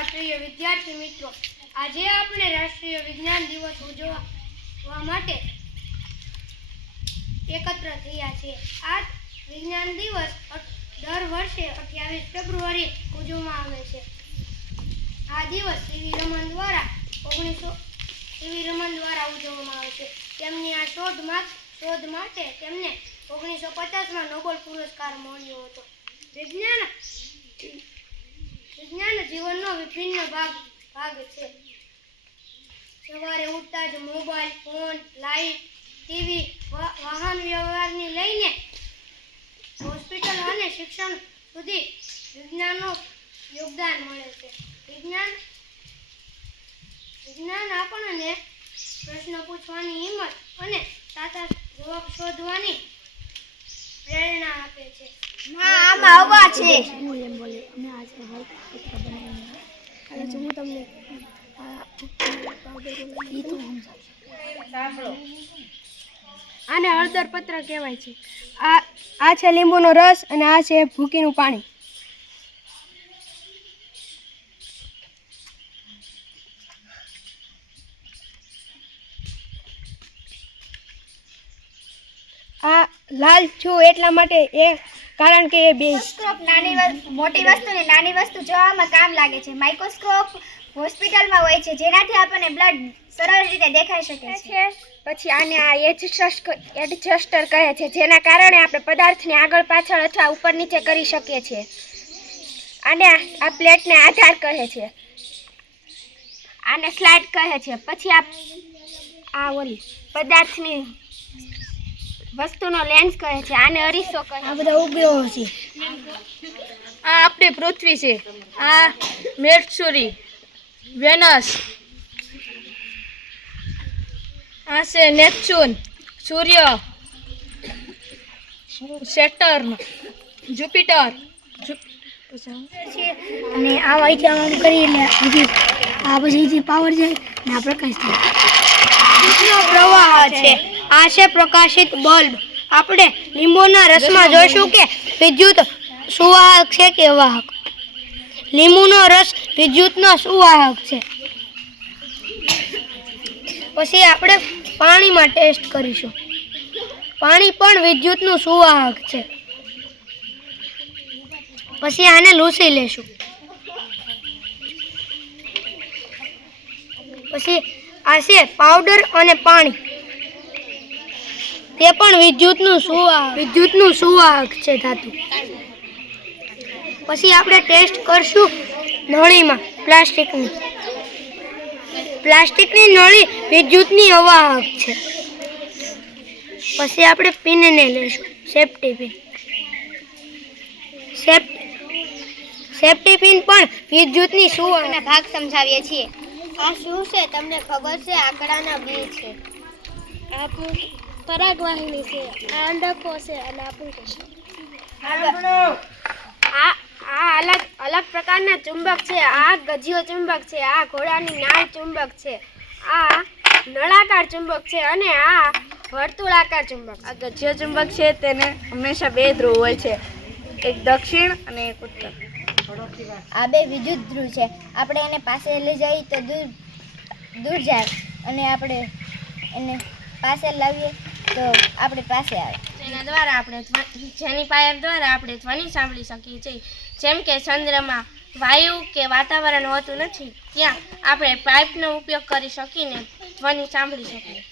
મારા પ્રિય વિદ્યાર્થી મિત્રો, આજે આપણે રાષ્ટ્રીય વિજ્ઞાન દિવસ ઉજવવા માટે એકત્ર થયા છીએ. આ વિજ્ઞાન દિવસ દર વર્ષે 28 ફેબ્રુઆરી ઉજવવામાં આવે છે. આ દિવસ સીવી રમન દ્વારા ઉજવવામાં આવે છે. તેમની આ શોધ માટે તેમને 1950માં નોબેલ પુરસ્કાર મળ્યો હતો. વિજ્ઞાન જીવનનો વિભિન્ન ભાગ છે. સવારે ઉઠતા જ મોબાઈલ, ફોન, લાઇટ, ટીવી, વાહન વ્યવહારની લઈને હોસ્પિટલ અને શિક્ષણ સુધી વિજ્ઞાનનું યોગદાન મળે છે. વિજ્ઞાન આપણને પ્રશ્ન પૂછવાની હિંમત અને સાચા જવાબ શોધવાની પ્રેરણા આપે છે. આમાં આવવા છે. આને હળદર પત્ર કહેવાય છે. આ છે લીંબુનો રસ અને આ છે ભૂકીનું પાણી. આ લાલ છું એટલા માટે કારણ કે એ બે મોટી વસ્તુ ને નાની વસ્તુ જોવામાં કામ લાગે છે. માઇક્રોસ્કોપ હોસ્પિટલમાં હોય છે, જેનાથી આપણને બ્લડ સરળ રીતે દેખાઈ શકે છે. પછી આને આ એડજસ્ટર કહે છે, જેના કારણે આપણે પદાર્થને આગળ પાછળ અથવા ઉપર નીચે કરી શકીએ છીએ. આને આ પ્લેટને આધાર કહે છે. આને સ્લાઇડ કહે છે. પછી આ ઓલી પદાર્થની વસ્તુનો લેન્સ કહે છે. આને અરીસો કહે છે. આ બધા ઉપગ્રહો છે. આ આપણી પૃથ્વી છે. આ મેર્ક્યુરી, વેનસ, આ છે નેપચ્યુન, સૂર્ય, સેટર્ન, જુપિટર. અને આ વાઈટ આમ કરી એટલે આ પછી પાવર જાય ને આ પ્રકાશ થાય. પ્રવાહ છે. આ છે પ્રકાશિત બલ્બ. આપણે લીંબુના રસમાં જોઈશું કે વિદ્યુત સુવાહક છે કે વાહક. લીંબુનો રસ વિદ્યુતનો સુવાહક છે. પછી આપણે પાણીમાં ટેસ્ટ કરીશું. પાણી પણ વિદ્યુતનું સુવાહક છે. પછી આને લૂછી લેશું. પછી આ છે પાવડર અને પાણી. તે પણ વિદ્યુતનું સુવાહક છે ધાતુ. પછી આપણે ટેસ્ટ કરશું નળીમાં પ્લાસ્ટિકની નળી વિદ્યુતની અવાહક છે. પછી આપણે પિનને લેશું, સેફ્ટી પિન. સેફ્ટી પિન પણ વિદ્યુતની સુવાહક. ભાગ સમજાવીએ છીએ. આ શું છે તમને ખબર છે? આંકડાના 2 છે. આ પરાગવાહિની છે, આ અંડકો છે અને આ પુંકેશ છે. આ અલગ પ્રકારના ચુંબક છે. આ ગજિયો ચુંબક છે, આ ઘોડાની નાળ ચુંબક છે, આ નળાકાર ચુંબક છે અને આ વર્તુળાકાર ચુંબક. આ ગજ્ય ચુંબક છે, તેને હંમેશા 2 ધ્રુવ હોય છે, એક દક્ષિણ અને એક ઉત્તર. આ 2 વિદ્યુત ધ્રુવ છે. આપણે એને પાસે લઈ જઈએ તો દૂર જાય અને આપણે એને પાસે લાવીએ તો આપણે પાસે આવે. જેની પાઇપ દ્વારા આપણે ધ્વનિ સાંભળી શકીએ છીએ. જેમ કે ચંદ્રમાં વાયુ કે વાતાવરણ હોતું નથી, ત્યાં આપણે પાઇપનો ઉપયોગ કરી શકીને ધ્વનિ સાંભળી શકીએ.